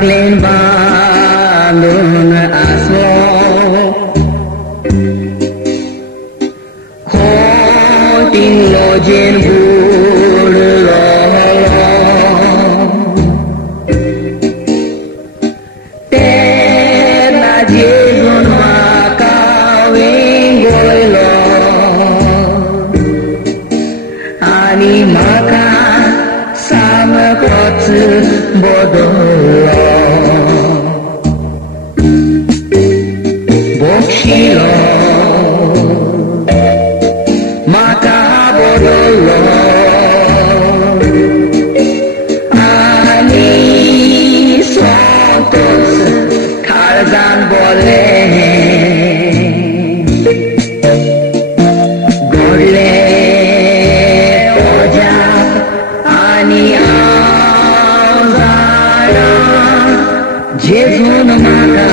Taklen bandun aslo Konting lojen bul lolo Tena jezun makawing goylo Ani maka sama kotsu bodolo Bokshiro maka bodolo Ani sontos karzan boleh Gole ojak ani auzara Jezun maka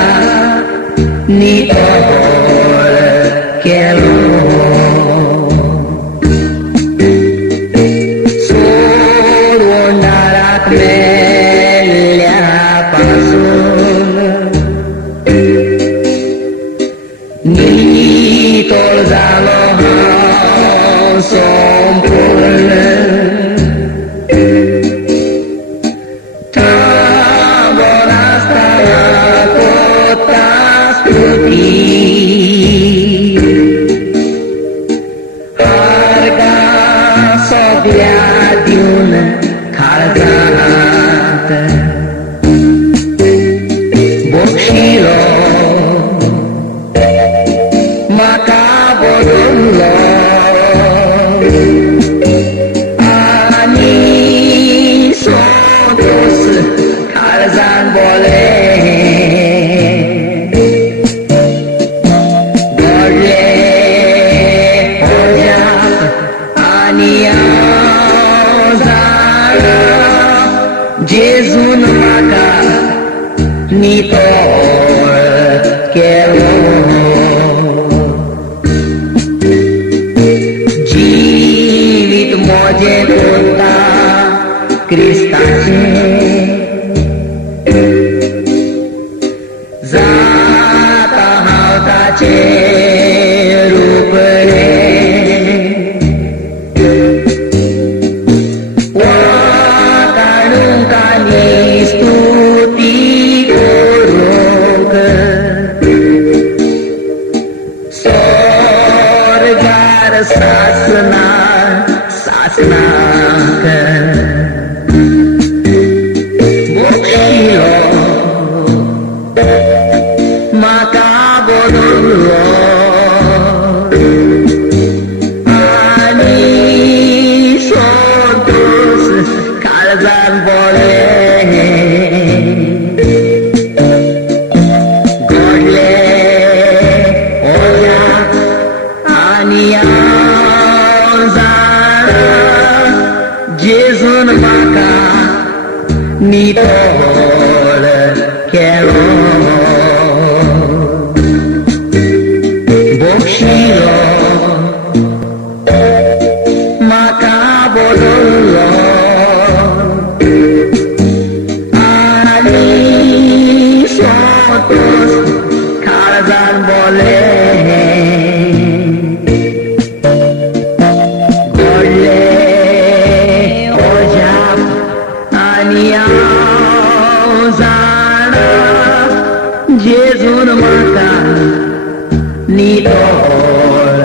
ni tol kelo Solo narak melia pasun Ni tol zalohan sempurna Tabonas kotas putih Harga sobiadiun karzat Bokshiro maka bodolo Ani sontos karzan boleh Gole ojak ani auzara Jezun maka ni tol kelo Jivit moje kota Kristace Zata hautace rupane Wakanungkani stuti kurung Sorgar sasna Bokshiro maka bodolo Ani sontos karzan boleh Gole ojak ani auzara Jezun maka ni tol kelo Bokshiro maka bodolo Ani sontos karzan boleh Gole ojak ani auzara Jezun maka ni tol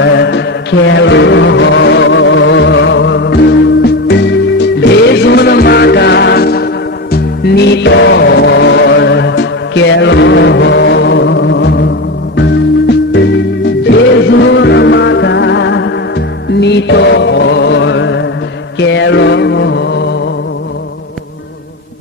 kelo Jezun maka ni tol kelo Jezun maka ni tol